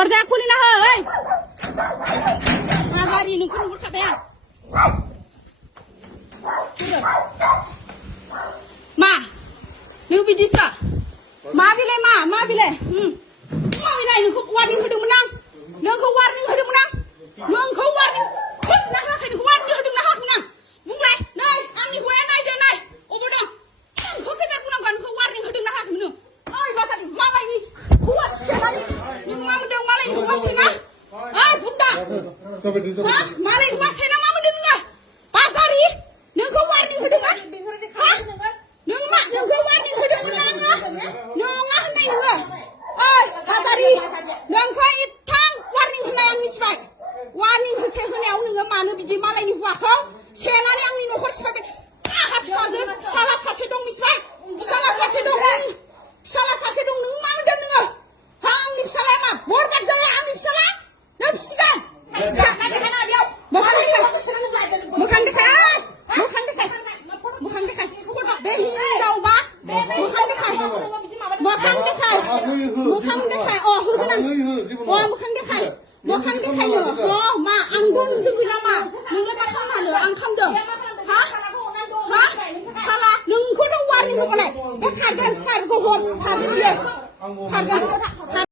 दरजा खुलिना हो ओइ हाजारि नोंखौ नुहुरखाबाय आं मा नों बिदिसो मा बिलाय मा बिलाय मा बिलाय नोंखौ वार्निं होदोंमोन आं नोंखौ वार्निं होदोंमोन आं नोंखौ वार्निं होदोंना होआखै नोंखौ वार्निं होदोंना होआखैमोन आं बुंलाय नै आंनि हौवाया नायदो नाय अबाव दं नोंखौ खैबार बुंनांगोन नोंखौ वार्निं होदोंना होआखैमोन नों ओइ बाजारि मालायनि हौवा सेनानि नों मा मोनदों मालायनि हौवा सेना ओइ बुन्दा मालायनि हौवा सेना मा मोनदों नोङो बाजारि नोंखौ वार्निं होदोंमोन नों मा नोंखौ वार्निं होदोंमोन आङो नङा होननाय नोङो ओइ बाजारि नोंखौ एथां वार्निं होनाय आं मिथिबाय वार्निं होनायाव नोङो मानो बिदि मालायनि हौवाखौ सेनानै आंनि न'खर सिफायबाय आंहा फिसाला सासे दं मिथिबाय फिसाला सासे दं नों मा मोनदों नोङो आंनि फिसालाया मा बरबाद जाया आंनि फिसाला नों फिसिगोन मोखां देखाय बे हिनजावबा मोखां देखाय होगोन आं मोखां देखायनो मा आं दंजों गैला मा नोंलाय मा खालामनो आं खालामदों साला नोंखौ दं वार्निं होबालाय बे खारगोन खारगोन